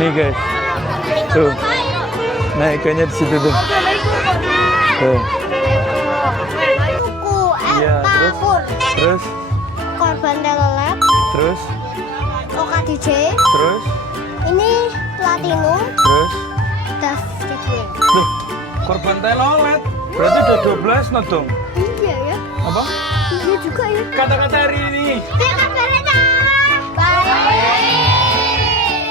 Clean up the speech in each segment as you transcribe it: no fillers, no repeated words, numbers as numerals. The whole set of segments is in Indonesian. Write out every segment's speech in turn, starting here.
Nih guys, tuh naikannya di situ tuh. Tuh. Iya, terus korban telolet, terus Oka DJ, terus ini platinum, terus das Cedwin. tuh korban telolet. Berarti udah 12 no dong. Iya ya. Apa? Iya juga ya. Kata-kata hari ini. Dia kabarnya baik.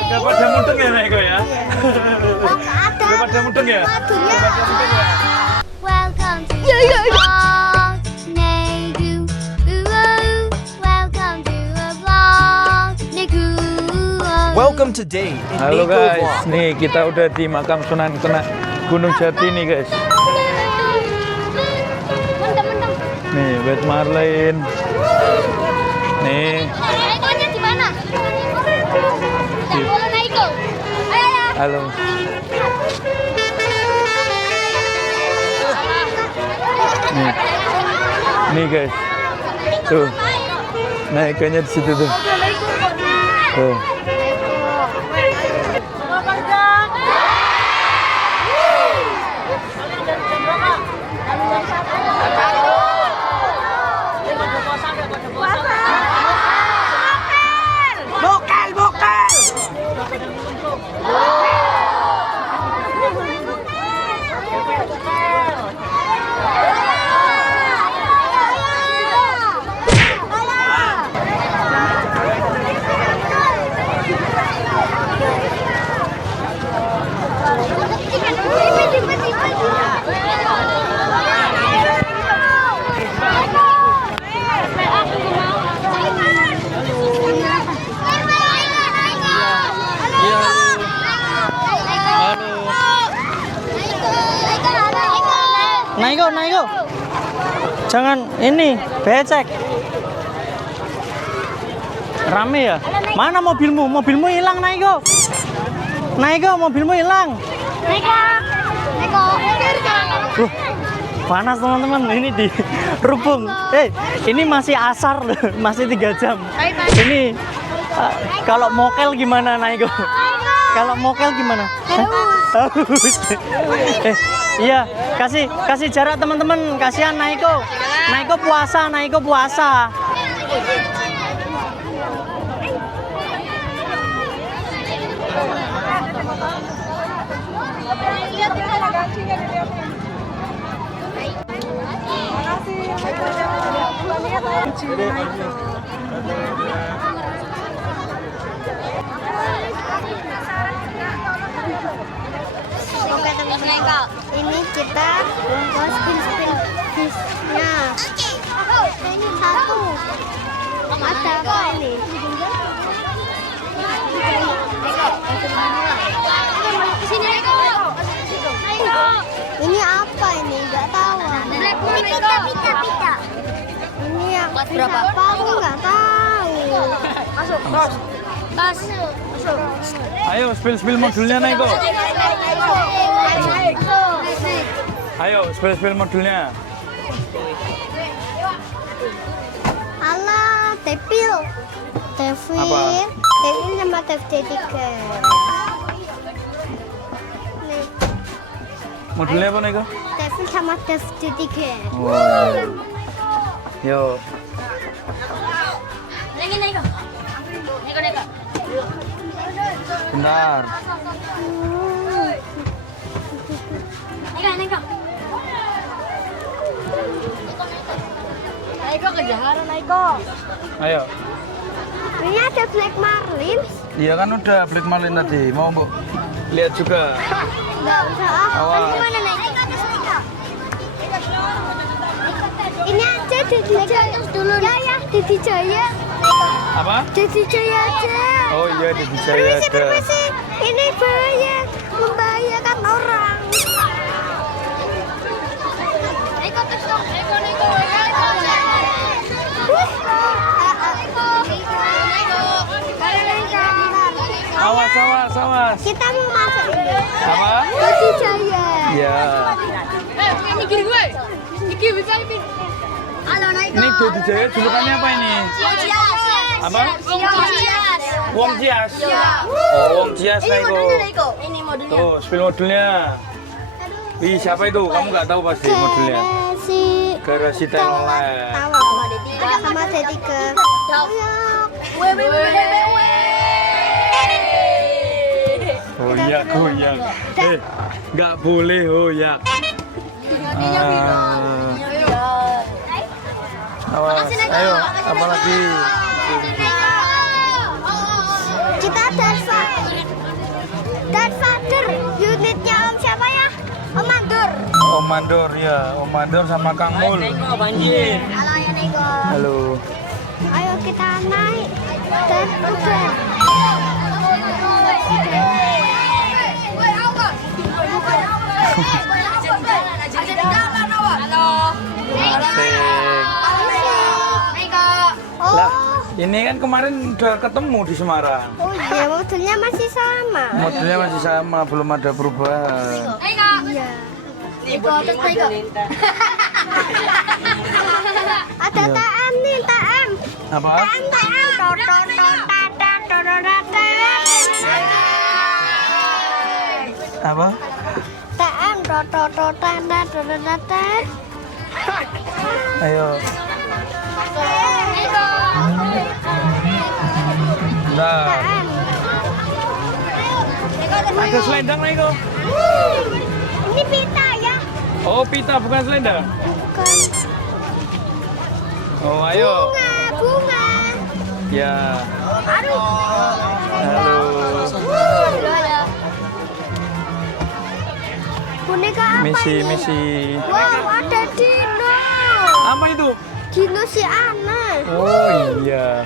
Udah pada mudeng ya Naiko ya? Oh, ada. Udah pada mudeng ya? Madunya. Udah pada mudeng ya? Welcome to the vlog. Negu. Welcome to the vlog. Negu. Welcome today in Halo Nico guys, Vlog. nih kita udah di makam Sunan Kena Gunung Jati nih guys. Mendem. Nih Wet Marlin. Nih, Naikonya di mana? Di- Boleh Naiko. Ayo. halo. Nih, nih guys, tuh naikannya di situ tuh. Tuh. Naiko. Jangan ini becek. Rame ya? Mana mobilmu? Mobilmu hilang, Naiko. Naiko, mobilmu hilang. Naiko. Panas teman-teman. Ini di Rubung. Ini masih asar loh. Masih 3 jam. Ini kalau mokel gimana, Naiko? Kalau mokel gimana? Haus. Iya, kasih jarak teman-teman. Kasihan Naiko. Naiko puasa. Oke teman-teman, ini kita bongkar spin bisnya. Satu. Ada apa ini? Ini apa ini? Nggak tahu. Pita. Ini yang berapa? Aku nggak tahu. Masuk. Tas. Ayo spill modulnya Naiko. Ayo spill modulnya. Alah, Devil Apa? sama Devil 3. Nih, Modulnya apa Naiko? Devil sama Devil 3. Wow. Yo. Bentar. Naiko kejaharan Naiko. Ayo. Ini ada Black Marlin. Iya kan udah Black Marlin tadi. Mau Mbok lihat juga. Nggak usah ah. Awas. Gimana Naiko? Ini aja Dedi Jaya dulu. Ya, Dedi Jaya. Apa? Dedi Jaya aja. Oh iya di Jaya ada. Permisi. Ini bahaya, membahayakan orang. Naiko terus dong. Naiko. Awas. Kita mau masuk ini. Apa? Dedi Jaya. Iya. Ini gini gue. Iki bisa ini. Halo Naiko. Ini Dodi Jaya julukannya apa ini? Apa? Wong Cias. Oh, Wong Cias Naiko. Ini modulnya. Tuh, spill modulnya. Wih, siapa itu? Kamu nggak tahu pasti modulnya. Garasi Telolet. Sama D3. Hoyak, hoyak. Nggak boleh hoyak. Awas, ayo, apa lagi? Kita dan Father unitnya Om siapa ya? Om Mandur. Om Mandor ya, Om Mandor sama Kang Mul. banjir. Halo ya Nego. Halo. Ayo kita naik dan uber. Asik. Lah, ini kan kemarin udah ketemu di Semarang. Oh iya, modelnya masih sama. Modelnya masih sama, belum ada perubahan. Iya. Ada TM nih, TM. Apa? Apa? Ayo. Bentar. Ada selendang lah itu. Ini pita ya? Oh, pita bukan selendang. Bukan. Oh, ayo. Bunga. Ya. Aduh. Halo. Boneka apa Misi, ini? misi. Wow, ada dino. Apa itu? Dino si Ana. Oh iya.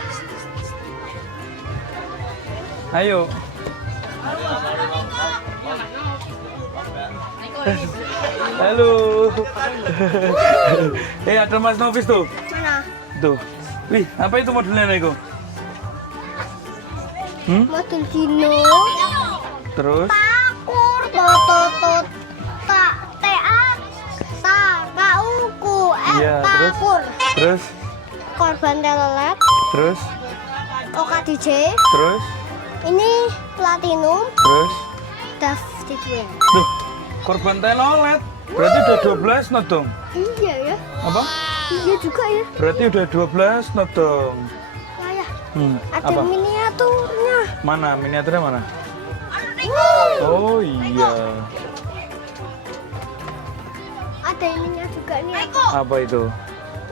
Ayo. Halo. Ada Mas Novis tuh. Mana? Tuh. Wih, apa itu modelnya Nego? Model dino. Terus? Pakur, totot, tak, ta, ta, kauku, Iya, terus? pakur. Terus? Korban telolet, Terus? OKDJ, Terus? ini platinum, Terus? Dav Titwin. Duh, korban telolet. Berarti udah 12 knot dong. Iya ya, Apa? iya juga ya. Berarti udah 12 knot dong. Wah ya, ada Apa? miniaturnya. Mana? Miniaturnya mana? Oh iya. Ada ininya juga nih. Apa itu?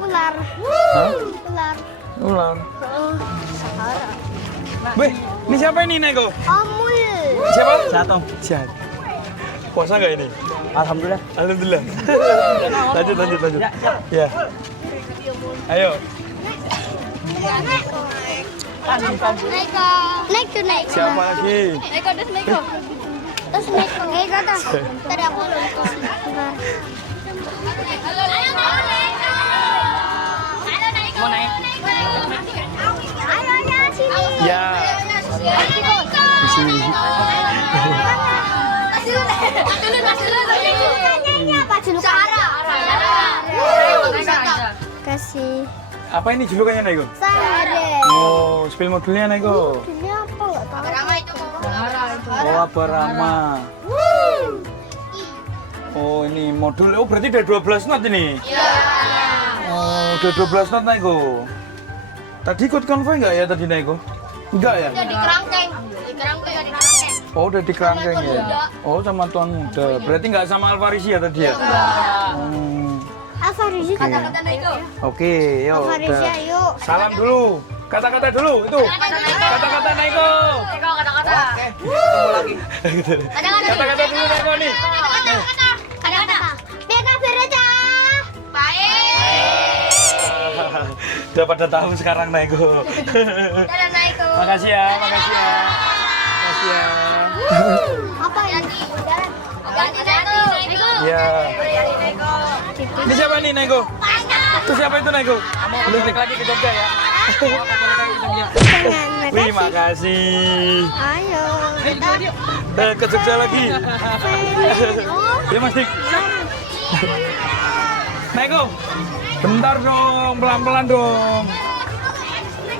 Ular. Hah? Ular. Ular. Sahara. Weh, ini siapa ini Nego? Omul. Siapa? Jatuh. Jat. Puasa nggak ini? Alhamdulillah. Alhamdulillah. lanjut. Ya. Ayo. Naik tuh naik. Siapa lagi? Terus naik. Terus. Tadi aku Mau naik? Ayo ya sini. Ya. Di sini. Nyanyi apa julukan? Kasih Apa ini julukannya Nego? Sahare. Oh, spill modulnya Nego. Ini apa nggak tahu. Oh, Abarama. Oh, ini modul. Oh, berarti udah 12 knot ini? Iya. Oh, udah 12 knot Nego. Tadi ikut konvoy nggak ya tadi Nego? Enggak ya? Di kerangkeng. Oh, udah di kerangkeng ya? Oh, sama Tuan Muda. Berarti nggak sama Alfarisi ya tadi ya? Alfarisi kata-kata Oke, yuk. Alfarisi udah. yuk. Salam dulu. Kata-kata dulu, itu. Kata-kata Naiko. Kata-kata. Kata-kata dulu Naiko nih. Kata-kata. Biar kabar aja. Udah pada tahu sekarang Naiko. Dadah Naiko. Makasih ya, makasih ya. Makasih ya. Apa ini? Iya. Ini siapa nih Naiko? Itu siapa itu Naiko? Belum balik lagi ke Jogja ya. Wih, makasih. Ayo. Ke Jogja lagi. Ya Mas Dik. Naiko, bentar dong, pelan-pelan dong.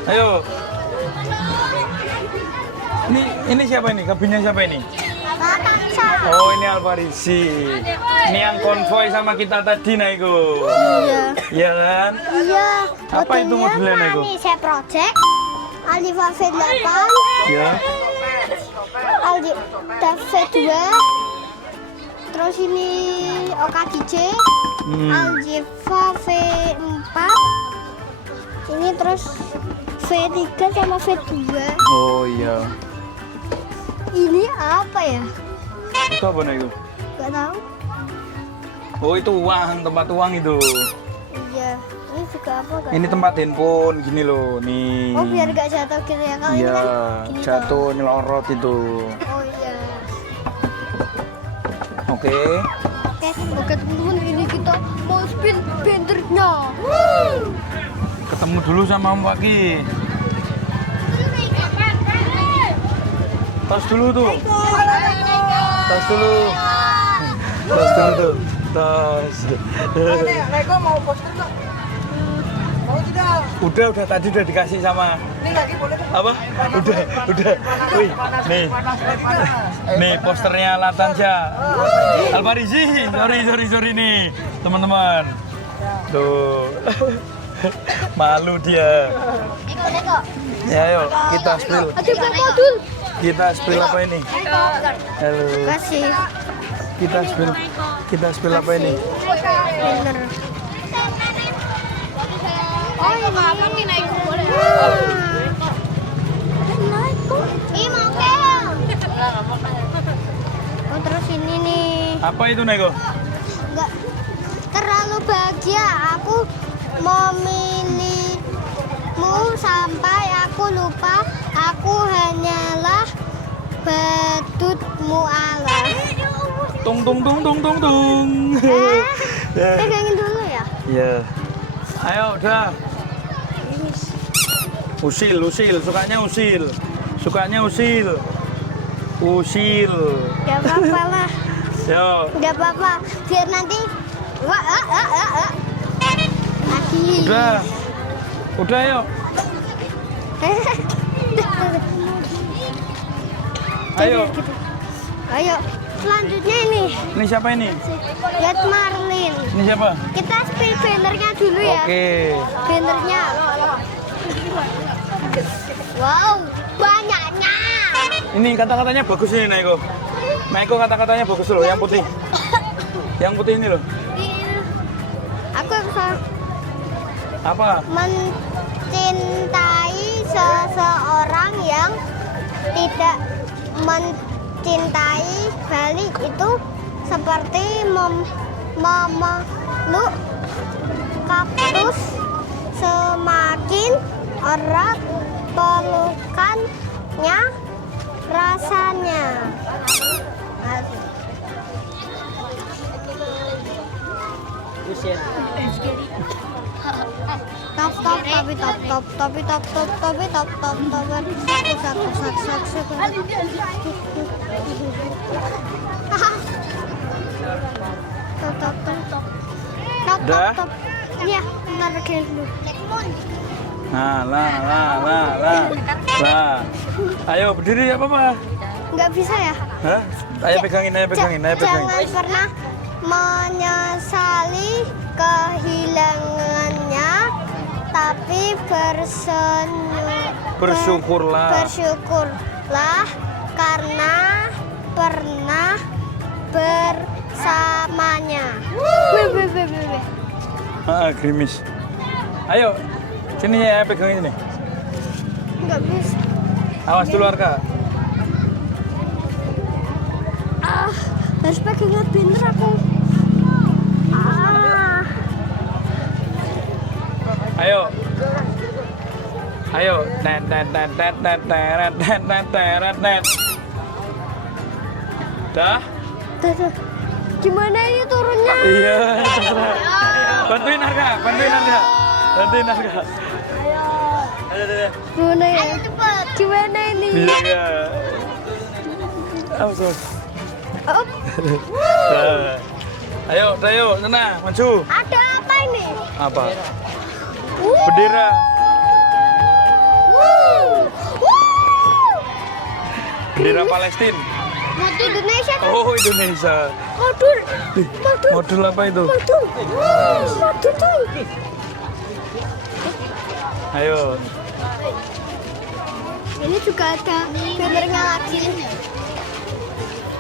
Ayo. Ini siapa ini? Kabinnya siapa ini? Latansa. Oh, ini Alfarisi. Ini yang konvoy sama kita tadi, Naiko. Iya. Iya kan? Iya. Apa itu modelnya, Naiko? Saya Project. Aldiva V8. Ya. Aldiva V2. Terus ini OKDJ. Aldiva V4. Ini terus V3 sama V2. Oh iya. Ini apa ya? Itu apa, Naiko? Gak tahu. Oh, itu uang, tempat uang itu. Iya. Ini juga apa? Gak Ini tahu. tempat handphone gini loh, nih. Oh, biar gak jatuh gitu ya. Kalau ini Iya, kan gini jatuh nyelorot itu. toh. Oh iya. Oke. Oke teman-teman, ini kita mau spin bendernya. Ketemu dulu sama Om Waki. Tas dulu tuh. Tas dulu. Tas dulu tuh. Tas. Naiko mau poster nggak? Mau tidak? Udah tadi udah dikasih sama Ini lagi boleh. apa? Udah. Wih, nih. Nih posternya Latansa. Alfarisi. Sorry nih, teman-teman. Tuh. Malu dia. Neko. Ya ayo, kita spill. Aduh, Kak Modul. Kita spill apa ini? Halo. Kasih. Kita spill apa ini? Bener. Oh, ini naik boleh. Ih, mau kel. Oh, terus ini nih. Apa itu, Naiko? Enggak terlalu bahagia. Aku memilihmu sampai aku lupa. Aku hanyalah badutmu Allah. Tung. Pegangin dulu ya. Ya. Ayo, udah. Usil. Sukanya usil. Gak apa-apa lah. Yo. Gak apa-apa. Biar nanti. Lagi. Udah yuk. Ayo. Ayo. Selanjutnya ini. Ini siapa ini? Lihat Marlin. Ini siapa? Kita spill bannernya dulu ya. Oke. Bannernya. Wow, banyaknya. Ini kata-katanya bagus ini, Naiko. Naiko kata-katanya bagus loh, yang putih. Yang putih ini loh. Aku bisa Apa? mencintai seseorang yang tidak mencintai balik itu seperti memeluk kaktus, semakin erat pelukannya rasanya. Top Udah? Iya, bentar begini dulu. Lah. Ayo berdiri ya, Papa. Nggak bisa ya? Hah? Ayo pegangin. Jangan pernah menyesali kehilangannya, tapi Bersyukurlah. bersyukurlah karena pernah bersamanya. Wih. Grimis. Ayo, sini ya, pegangin ini. Nggak bisa. Awas dulu, Arka. Harus pegangan bener aku. Ayo. Net. Dah? Gimana ini turunnya? Iya, terserah. Bantuin Arka. Ayo. Gimana ya? Gimana ini? Iya, iya. Awas. Oh, Ayo, sana, maju. ada apa ini? Apa? Bendera. Bendera Palestina. Indonesia. Oh, Indonesia. Modul. Modul apa itu? Modul. Modul tuh. Ayo. Ini juga ada bannernya lagi.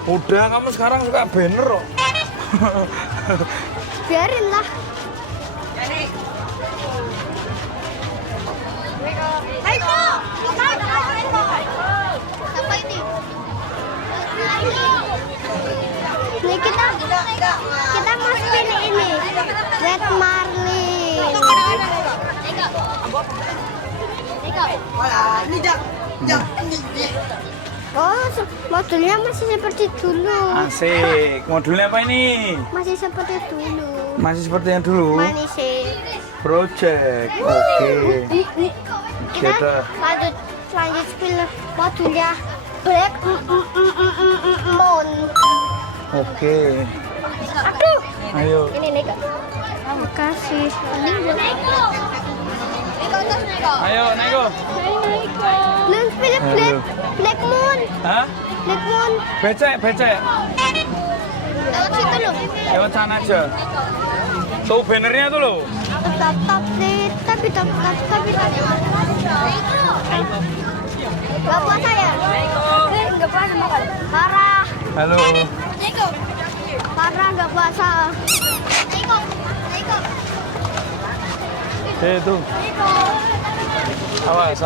Udah, kamu sekarang suka banner loh. Biarin lah. Apa ini? Nih kita mau pilih ini. Red Marlin. Wah, ini jak. Oh, modulnya masih seperti dulu. Asik. Modulnya apa ini? Masih seperti dulu. Masih seperti yang dulu. Manis sih. Project. Oke. Kita Kita- lanjut spill modulnya Black Moon. Oke. Aduh. Ayo. Ini nih kak. Makasih. Ayo, Nego. Belum spill Black Moon. Hah? Black Moon. Becek. Lewat situ loh. Lewat sana aja. Tuh bannernya tuh loh. Tapi. Gak puasa ya? Gak puasa makan. Parah. Halo. Parah gak puasa. Tuh. Awas.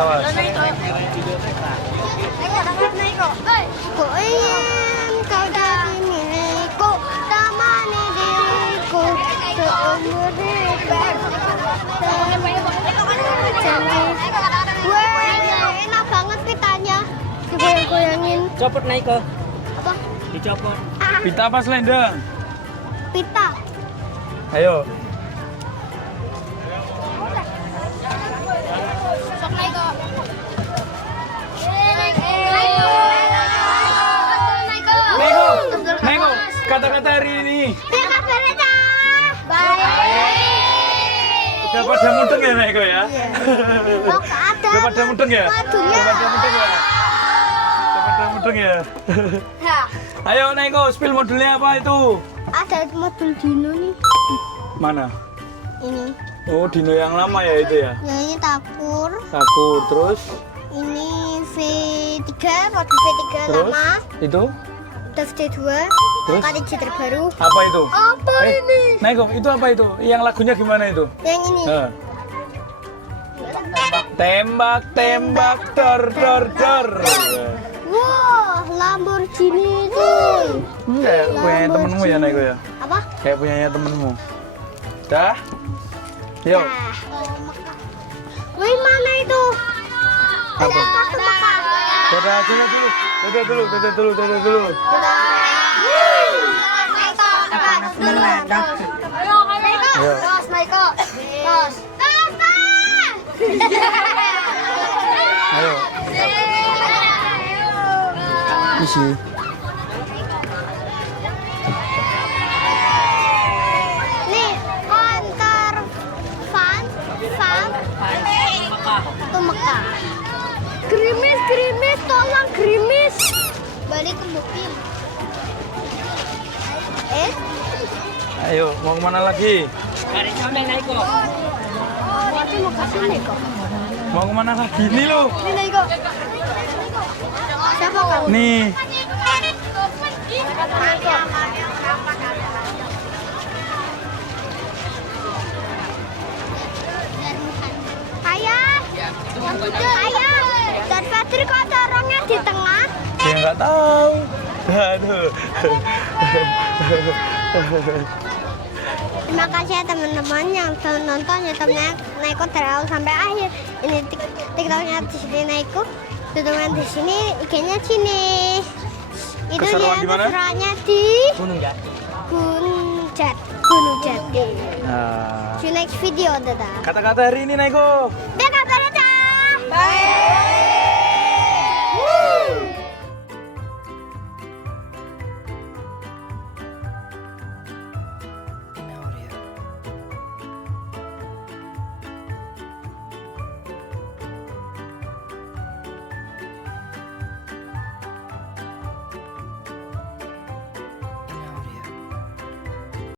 Ku ingin kau jadi milikku, temani diriku seumur hidup. Janji. Wah, enak banget pitanya. Digoyang-goyangin. Copot Naiko. Apa? Dicopot. Ah, Pita apa selendang? pita. Ayo. Nego. Kata-kata hari ini. Ya kabarnya baik. Udah pada mudeng ya, Nego ya? Oh, ada. Udah pada mudeng ya? Modulnya. Udah pada mudeng ya? Udah pada mudeng ya? Ayo, Nego, spill modulnya apa itu? Ada modul Dino nih. Mana? Ini. Oh, Dino yang lama ya itu ya? Ya ini Takur. Takur, terus? Ini V3, modul V3 Terus? lama. Itu? Terus D2. Terus? Kali terbaru. Apa itu? Apa ini? Nego, itu apa itu? Yang lagunya gimana itu? Yang ini. Nah. Tembak, dor. Wah, Lamborghini itu. Kayak punya temenmu ya, Nego ya? Apa? Kayak punyanya temenmu. Dah? Yuk. Nah. Wih, mana itu? Apa? Kartu Mekah. Dadah dulu. Ayo. Tos, Naiko. Tos. Ayo. Isi. Nih, konter fan itu Mekah. Gerimis, tolong gerimis. Balik ke mobil. Ayo, mau kemana lagi? Berarti mau kasih Naiko. Mau kemana lagi? Ini loh. Ini Naiko. Siapa kamu? Nih. Ayah. Dan Fadri kok corongnya di tengah? Dia nggak tahu. Aduh. Terima kasih ya teman-teman yang sudah nonton YouTube-nya Naiko dari awal sampai akhir. Ini TikTok-nya di sini Naiko, YouTube-nya di sini, IG-nya sini. Itu Keseruan dia di mana? keseruannya di Gunung Jati. Gunung Jati. Nah. See you next video, dadah. Kata-kata hari ini, Nego. Bye, kabar, dadah. Bye.